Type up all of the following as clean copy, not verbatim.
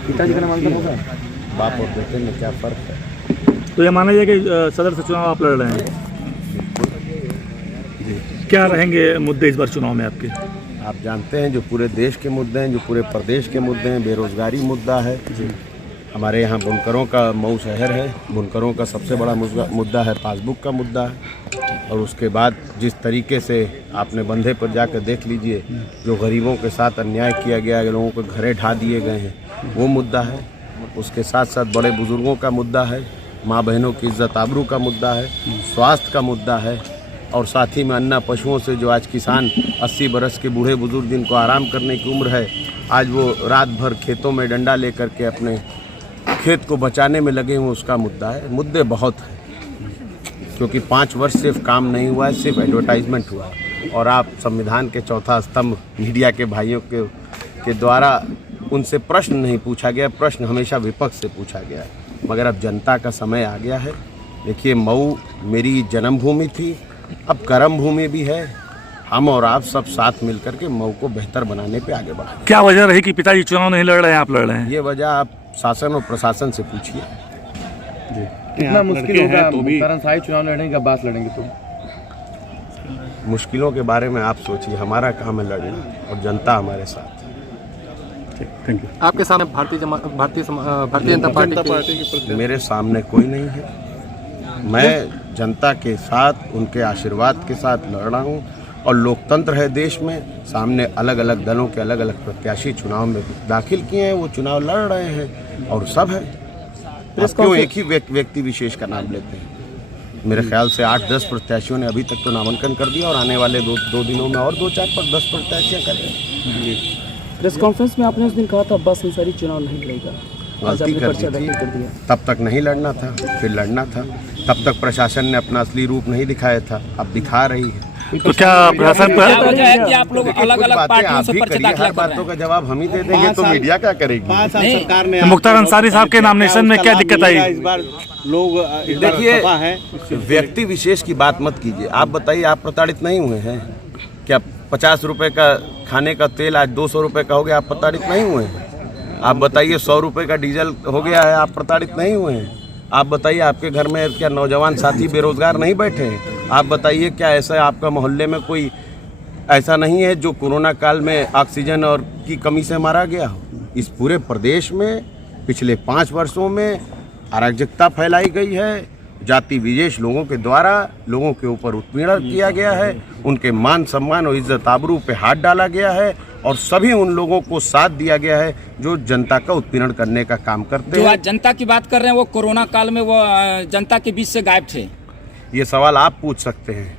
पिताजी का नामांकन होगा? बाप और बेटे में क्या फ़र्क है? तो ये माना जाए कि सदर से चुनाव आप लड़ रहे हैं, क्या रहेंगे मुद्दे इस बार चुनाव में आपके? आप जानते हैं जो पूरे देश के मुद्दे हैं, जो पूरे प्रदेश के मुद्दे हैं, बेरोजगारी मुद्दा है। हमारे यहाँ बुनकरों का मऊ शहर है, बुनकरों का सबसे बड़ा मुद्दा है, पासबुक का मुद्दा है। और उसके बाद जिस तरीके से आपने बंधे पर जाकर देख लीजिए, जो गरीबों के साथ अन्याय किया गया है, लोगों के घरे ढा दिए गए हैं, वो मुद्दा है। उसके साथ साथ बड़े बुजुर्गों का मुद्दा है, माँ बहनों की इज्जत आबरू का मुद्दा है, स्वास्थ्य का मुद्दा है, और साथ ही में अन्ना पशुओं से जो आज किसान 80 बरस के बूढ़े बुजुर्ग जिनको आराम करने की उम्र है, आज वो रात भर खेतों में डंडा लेकर के अपने खेत को बचाने में लगे हुए, उसका मुद्दा है। मुद्दे बहुत हैं, क्योंकि 5 वर्ष सिर्फ काम नहीं हुआ है, सिर्फ एडवर्टाइजमेंट हुआ है। और आप संविधान के चौथा स्तंभ मीडिया के भाइयों के द्वारा उनसे प्रश्न नहीं पूछा गया, प्रश्न हमेशा विपक्ष से पूछा गया है। मगर अब जनता का समय आ गया है। देखिए, मऊ मेरी जन्मभूमि थी, अब कर्म भूमि भी है। हम और आप सब साथ मिलकर के मऊ को बेहतर बनाने पे आगे बढ़ें। क्या वजह रही कि पिताजी चुनाव नहीं लड़ रहे हैं, आप लड़ रहे हैं? ये वजह आप शासन और प्रशासन से पूछिए। कितना मुश्किल होगा मुख्तार साहिब चुनाव लड़ेंगे, अब्बास लड़ेंगे तो? मुश्किलों के बारे में आप सोचिए, हमारा काम है लड़ना और जनता हमारे साथ। Thank you. आपके सामने भारतीय जनता पार्टी के मेरे सामने कोई नहीं है। मैं जनता के साथ, उनके आशीर्वाद के साथ लड़ रहा हूँ। और लोकतंत्र है देश में, सामने अलग अलग दलों के अलग अलग प्रत्याशी चुनाव में दाखिल किए हैं, वो चुनाव लड़ रहे हैं और सब है। आप क्यों एक ही व्यक्ति विशेष का नाम लेते हैं? मेरे ख्याल से 8-10 प्रत्याशियों ने अभी तक तो नामांकन कर दिया और आने वाले दो दिनों में और 2-4 पर 10 प्रत्याशियां करेंगे। प्रेस कॉन्फ्रेंस में आपने उस दिन कहा था अब्बास अंसारी चुनाव नहीं लड़ेगा, गलती कर दी थी। तब तक नहीं लड़ना था, फिर लड़ना था। तब तक प्रशासन ने अपना असली रूप नहीं दिखाया था, अब दिखा रही है। तो क्या प्रशासन पर कि आप लोग अलग-अलग पार्टियों से पर्चे दाखिल कर रहे हैं? बातों का जवाब हम ही दे देंगे तो मीडिया क्या करेगी? सरकार ने मुख्तार अंसारी साहब के नॉमिनेशन में क्या दिक्कत आई? इस बार लोग देखिए, व्यक्ति विशेष की बात मत कीजिए। आप बताइए, आप प्रताड़ित नहीं हुए हैं क्या? 50 रुपए का खाने का तेल आज 200 रुपए का हो गया, आप प्रताड़ित नहीं हुए हैं? आप बताइए, 100 रुपए का डीजल हो गया है, आप प्रताड़ित नहीं हुए हैं? आप बताइए, आपके घर में क्या नौजवान साथी बेरोजगार नहीं बैठे हैं? आप बताइए, क्या ऐसा आपका मोहल्ले में कोई ऐसा नहीं है जो कोरोना काल में ऑक्सीजन और की कमी से मारा गया हो? इस पूरे प्रदेश में पिछले 5 वर्षों में अराजकता फैलाई गई है, जाति विशेष लोगों के द्वारा लोगों के ऊपर उत्पीड़न किया गया है, उनके मान सम्मान और इज्जत आबरू पे हाथ डाला गया है, और सभी उन लोगों को साथ दिया गया है जो जनता का उत्पीड़न करने का काम करते हैं। जो आज जनता की बात कर रहे हैं, वो कोरोना काल में वो जनता के बीच से गायब थे। ये सवाल आप पूछ सकते हैं,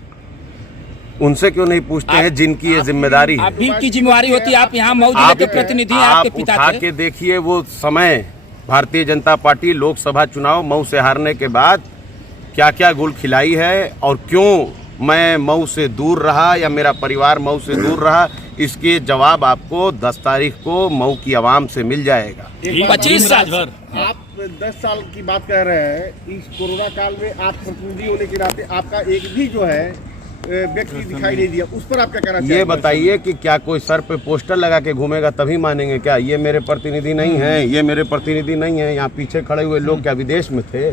उनसे क्यों नहीं पूछते हैं जिनकी ये जिम्मेदारी है? आप भी की जिम्मेवारी होती है, आप यहाँ मऊ जिले के प्रतिनिधि हैं, आपके पिता उठा थे। के देखिए वो समय, भारतीय जनता पार्टी लोकसभा चुनाव मऊ से हारने के बाद क्या क्या गुल खिलाई है, और क्यों मैं मऊ से दूर रहा या मेरा परिवार मऊ से दूर रहा, इसके जवाब आपको 10 तारीख को मऊ की आवाम से मिल जाएगा। 25 साल आप 10 साल की बात कर रहे हैं, इस कोरोना काल में आप प्रतिनिधि होने के नाते आपका एक भी जो है व्यक्ति दिखाई नहीं दिया, उस पर आप क्या कहना चाहेंगे? ये बताइए कि क्या कोई सर पे पोस्टर लगा के घूमेगा तभी मानेंगे क्या? ये मेरे प्रतिनिधि नहीं है, ये मेरे प्रतिनिधि नहीं है। यहाँ पीछे खड़े हुए लोग क्या विदेश में थे?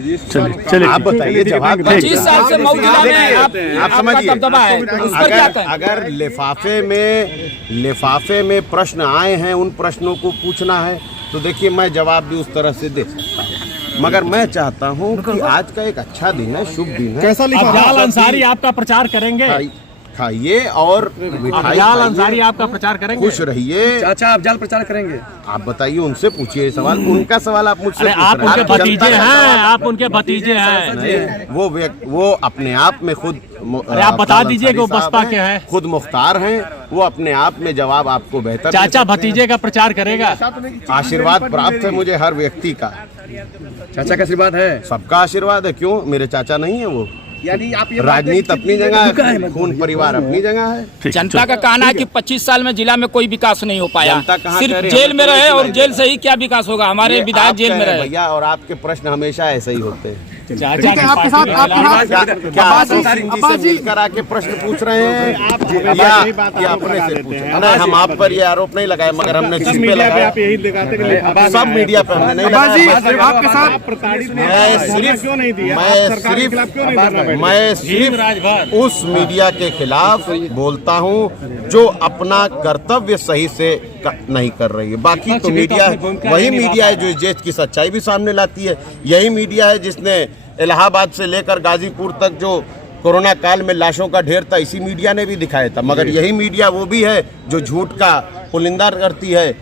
चलिए आप बताइए, जवाब 25 साल से मऊ जिला में आप समझिए, दबदबा है, उस पर क्या कहें? अगर लिफाफे में प्रश्न आए हैं, उन प्रश्नों को पूछना है तो देखिए मैं जवाब भी उस तरह से दे सकता हूँ। मगर मैं चाहता हूँ कि आज का एक अच्छा दिन है, शुभ दिन है। कैसा अफजाल अंसारी आपका प्रचार करेंगे? खाइए और मिठाई अफजाल अंसारी खाइए, आपका प्रचार करेंगे? खुश रहिए। चाचा अफजाल प्रचार करेंगे? आप बताइए, उनसे पूछिए सवाल, उनका सवाल आप मुझसे अरे पूछ आप रहे हैं। उनके भतीजे जनता का हैं, सवाल आप उनके भतीजे हैं। नहीं, वो अपने आप में खुद, अरे आप बता दीजिए कि वो साहब बसपा के हैं। खुद मुख्तार हैं, वो अपने आप में जवाब आपको बेहतर चाचा दे सकते हैं। भतीजे का प्रचार करेगा? आशीर्वाद प्राप्त है मुझे हर व्यक्ति का। चाचा का आशीर्वाद है? सबका आशीर्वाद है। क्यों, मेरे चाचा नहीं है वो? यानी आप ये राजनीति अपनी जगह है, खून परिवार अपनी जगह है। जनता का कहना है कि 25 साल में जिला में कोई विकास नहीं हो पाया, जनता कहाँ कह सिर्फ रही है? जेल में हम तो रहे नहीं और सुनाई जेल दे से ही क्या विकास होगा। हमारे ये विधायक आप जेल कह में रहे हैं रहे। भैया, और आपके प्रश्न हमेशा ऐसे ही होते हैं। ठीक है, आपके साथ क्या आशीष सिंह जी से मिलकर आके प्रश्न पूछ रहे हैं या अपने से पूछ रहे हैं? नहीं, हम आप पर ये आरोप नहीं लगाए, मगर हमने जिस पे लगाया आप यही दिखाते कि सब मीडिया पे हमने नहीं लगाया। आपके साथ प्रताड़ित क्यों नहीं दिया? सरकार के खिलाफ क्यों नहीं लड़ना बैठे? मैं सिर्फ उस मीडिया के खिलाफ बोलता हूं जो अपना कर्तव्य सही से नहीं कर रही है। बाकी तो मीडिया वही मीडिया है जो इस देश की सच्चाई भी सामने लाती है। यही मीडिया है जिसने इलाहाबाद से लेकर गाजीपुर तक जो कोरोना काल में लाशों का ढेर था, इसी मीडिया ने भी दिखाया था। मगर यही मीडिया वो भी है जो झूठ का पुलिंदा करती है।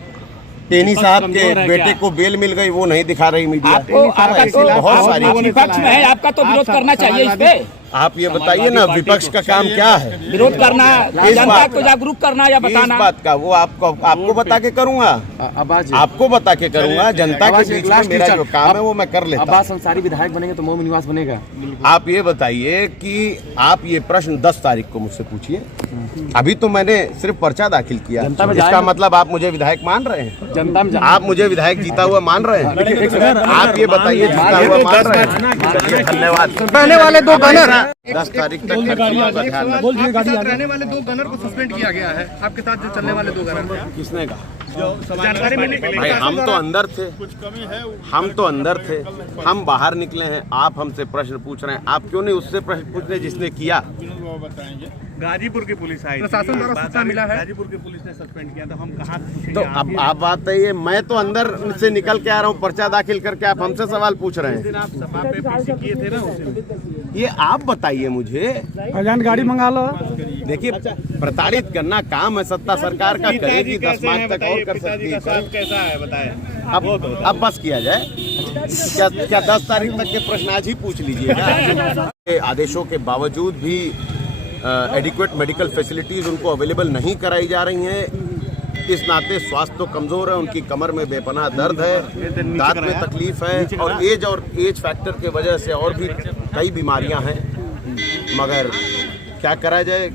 टेनी साहब के बेटे को बेल मिल गई, वो नहीं दिखा रही मीडिया। आपका तो बहुत सारी विपक्ष में है, आपका तो विरोध करना चाहिए इस पे। आप ये बताइए ना, विपक्ष का काम क्या है? विरोध करना, जनता को जागरूक करना या इस बताना। बात का वो आपको बता के करूंगा, अब्बास जी, आपको बता के करूंगा। जनता के बीच में मेरा जो काम है वो मैं कर लेता हूं। अब्बास अंसारी विधायक बनेंगे तो मऊ निवास बनेगा। आप ये बताइए कि आप ये प्रश्न 10 तारीख को मुझसे पूछिए। अभी तो मैंने सिर्फ पर्चा दाखिल किया, इसका मतलब आप मुझे विधायक मान रहे हैं? जनता में आप मुझे विधायक जीता हुआ मान रहे हैं? आप ये बताइए जीता हुआ मान रहे हैं? चलिए, धन्यवाद। रहने वाले 2 गनर 10 तारीख तक हर चीज का ध्यान रखें। रहने वाले 2 गनर को सस्पेंड किया गया है। आपके साथ जो चलने वाले 2 गनर, किसने कहा? जानकारी मिली भाई हम तो अंदर थे, हम तो अंदर थे, हम बाहर निकले हैं। आप हमसे प्रश्न पूछ रहे हैं, आप क्यों नहीं उससे प्रश्न पूछ रहे जिसने किया? गाजीपुर की पुलिस आई, प्रशासन द्वारा सूचना मिला है। गाजीपुर की पुलिस ने सस्पेंड किया था। हम कहाँ तो अब आप बात है ये, मैं तो अंदर से निकल के आ रहा हूँ पर्चा दाखिल करके, आप हमसे सवाल पूछ रहे हैं। आप सभा पे पीसी किए थे ना उस दिन। ये आप बताइए मुझे। गाड़ी मंगा लो। देखिए, प्रताड़ित करना काम है सत्ता सरकार का, करेगी 10 मार्च तक और कर सकती है। कैसा है बताएं। अब बस किया जाए। क्या 10 तारीख तक के प्रश्न आज ही पूछ लीजिएगा? आदेशों के बावजूद भी एडिक्वेट मेडिकल फैसिलिटीज उनको अवेलेबल नहीं कराई जा रही हैं। इस नाते स्वास्थ्य तो कमज़ोर है, उनकी कमर में बेपनाह दर्द है, दांत में तकलीफ है, और एज फैक्टर के वजह से और भी कई बीमारियां हैं। मगर क्या करा जाए,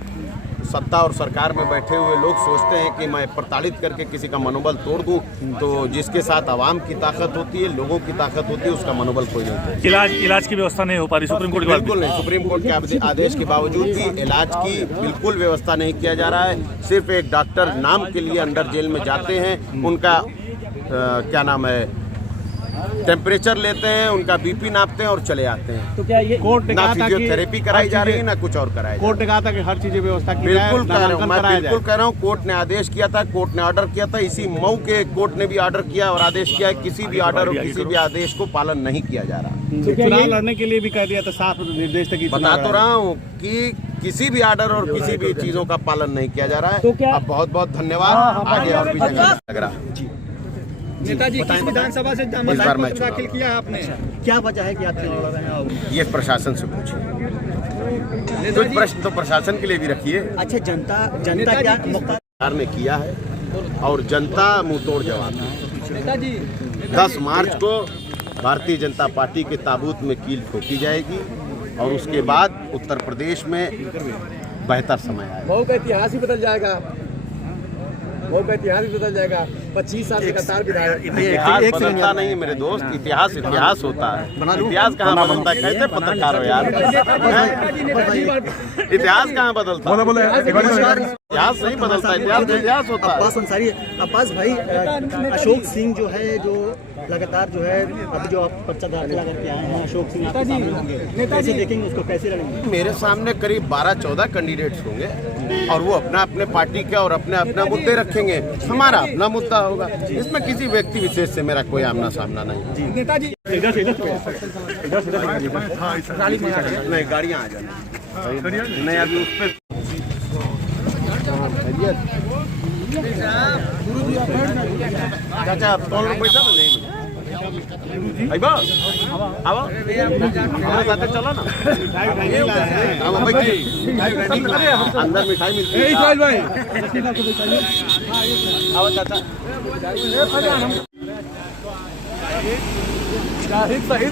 सत्ता और सरकार में बैठे हुए लोग सोचते हैं कि मैं प्रताड़ित करके किसी का मनोबल तोड़ दूं। तो जिसके साथ आवाम की ताकत होती है, लोगों की ताकत होती है, उसका मनोबल कोई नहीं तोड़ता। इलाज की व्यवस्था नहीं हो पा रही सुप्रीम कोर्ट बिल्कुल नहीं, सुप्रीम कोर्ट के आदेश के बावजूद भी इलाज की बिल्कुल व्यवस्था नहीं किया जा रहा है। सिर्फ एक डॉक्टर नाम के लिए अंदर जेल में जाते हैं, उनका क्या नाम है, टेम्परेचर लेते हैं, उनका बीपी नापते हैं और चले आते हैं। तो क्या ये कोर्ट ने ना कहा था कि फिजियोथेरेपी कराई जा रही है, ना कुछ और कराया। कोर्ट ने कहा था कि हर चीजें व्यवस्था की जाए, बिल्कुल कह रहा हूँ, मैं कराया बिल्कुल जाए। कह रहा हूँ। कोर्ट ने आदेश किया था, कोर्ट ने ऑर्डर किया था। इसी मऊ के कोर्ट ने भी ऑर्डर किया और आदेश किया है, किसी भी ऑर्डर और किसी भी आदेश को पालन नहीं किया जा रहा। चुनाव लड़ने के लिए भी कह दिया था, साफ निर्देश था कि बता तो रहा हूँ कि किसी भी ऑर्डर और किसी भी चीजों का पालन नहीं किया जा रहा तो है। क्या- अब बहुत बहुत धन्यवाद। आगे और भी जगह लग रहा है। नेताजी किस विधानसभा से इस बार मैं चुनाव दाखिल किया आपने? क्या वजह है कि आप चुनाव लड़ रहे हैं? ये प्रशासन से पूछिए, कुछ प्रश्न तो प्रशासन के लिए भी रखिए। अच्छा, जनता क्या सरकार ने किया है और जनता मुंहतोड़ जवाब देगी। 10 मार्च को भारतीय जनता पार्टी के ताबूत में कील ठोकी जाएगी और उसके बाद उत्तर प्रदेश में बेहतर समय आएगा। मऊ का इतिहास ही बदल जाएगा। मऊ का इतिहास ही बदल जाएगा। 25 साल लगातार विधायक। इतिहास बदलता नहीं है मेरे दोस्त, इतिहास होता है। इतिहास कहाँ बदलता है? कैसे पत्रकार हो यार? इतिहास कहाँ बदलता है? इतिहास नहीं बदलता, इतिहास होता है। अब्बास अंसारी, अब्बास भाई, अशोक सिंह जो है, जो लगातार जो है अभी जो आप पर्चा दाखिल करके आए हैं, अशोक सिंह आपके सामने होंगे, कैसे देखेंगे उसको, कैसे लड़ेंगे? मेरे सामने करीब 12-14 कैंडिडेट्स होंगे और वो अपना अपने पार्टी का और अपने अपना मुद्दे रखेंगे। हमारा अपना मुद्दा होगा, इसमें किसी व्यक्ति विशेष से मेरा कोई आमना सामना नहीं। नेताजी नहीं, गाड़ियाँ आ जाना नहीं, अभी उस पर चाचा टोल पैसा तो नहीं मिला। साथ चलो ना, अंदर मिठाई मिलती है। आओ चाचा। सही